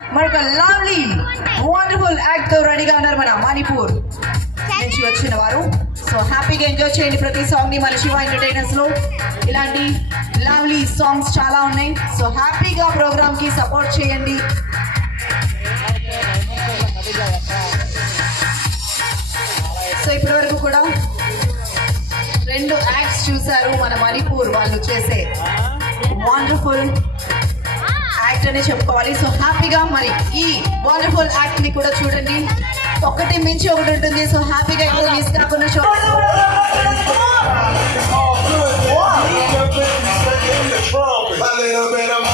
మరొక lovely wonderful act తో రెడీగా ఉన్నారు మన మణిపూర్ నుంచి వచ్చిన వారు. సో హ్యాపీగా ఎంజాయ్ చేయండి ప్రతి సాంగ్ ని మన శివ ఎంటర్టైనర్స్ లో. ఇలాంటి లవ్లీ సాంగ్స్ చాలా ఉన్నాయి. సో హ్యాపీగా ప్రోగ్రామ్ కి సపోర్ట్ చేయండి. సో ఇప్పటి వరకు కూడా 2 యాక్ట్స్ చూశారు మన మణిపూర్ వాళ్ళు చేసే వండర్ఫుల్ యాక్ట్ అనే చెప్పుకోవాలి. సో హ్యాపీగా మరి ఈ వండర్ఫుల్ యాక్ట్ ని కూడా చూడండి. ఒకటి మించి ఒకటి ఉంటుంది. సో హ్యాపీగా ఎక్కువ మిస్ కాకుండా A little bit of